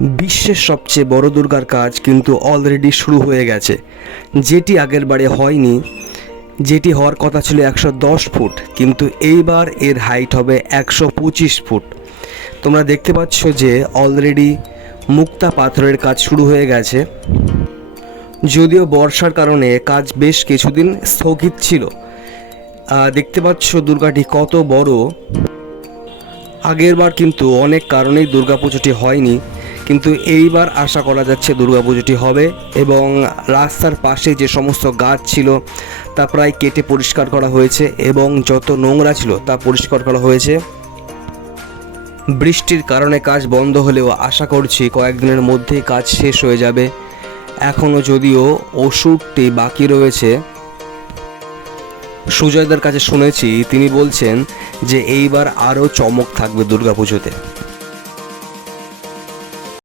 বিশ্বের সবচেয়ে বড় দুর্গার কাজ কিন্তু অলরেডি শুরু হয়ে গেছে, যেটি আগের বারে হয়নি। যেটি হওয়ার কথা ছিল 110 ফুট, কিন্তু এইবার এর হাইট হবে 125 ফুট। তোমরা দেখতে পাচ্ছ যে অলরেডি মুক্তা পাথরের কাজ শুরু হয়ে গেছে। যদিও বর্ষার কারণে কাজ বেশ কিছুদিন স্থগিত ছিল। দেখতে পাচ্ছ দুর্গাটি কত বড়। আগেরবার কিন্তু অনেক কারণেই দুর্গাপুজোটি হয়নি, কিন্তু এইবার আশা করা যাচ্ছে দুর্গাপুজোটি হবে। এবং রাস্তার পাশে যে সমস্ত গাছ ছিল তা প্রায় কেটে পরিষ্কার করা হয়েছে এবং যত নোংরা ছিল তা পরিষ্কার করা হয়েছে। বৃষ্টির কারণে কাজ বন্ধ হলেও আশা করছি কয়েকদিনের মধ্যেই কাজ শেষ হয়ে যাবে। এখনও যদিও ওষুধটি বাকি রয়েছে। সুজয়দার কাছে শুনেছি, তিনি বলছেন যে এইবার আরও চমক থাকবে দুর্গাপুজোতে।